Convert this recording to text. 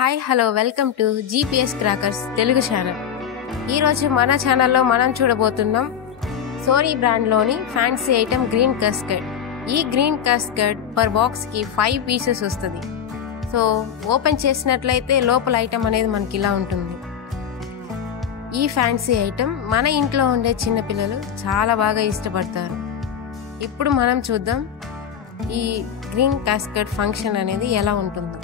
Hi hello welcome to GPS crackers Telugu channel. ఈరోజు మన ఛానల్లో మనం చూడబోతున్నాం సోనీ బ్రాండ్లోని ఫ్యాన్సీ ఐటమ్ గ్రీన్ కస్కడ్. ఈ గ్రీన్ కస్కడ్ పర్ బాక్స్కి 5 పీసెస్ వస్తుంది. సో ఓపెన్ చేసినట్లయితే లోపల ఐటమ్ అనేది మనకి ఇలా ఉంటుంది. ఈ ఫ్యాన్సీ ఐటమ్ మన ఇంట్లో ఉండే చిన్నపిల్లలు చాలా బాగా ఇష్టపడతారు. ఇప్పుడు మనం చూద్దాం ఈ గ్రీన్ కస్కడ్ ఫంక్షన్ అనేది ఎలా ఉంటుందో.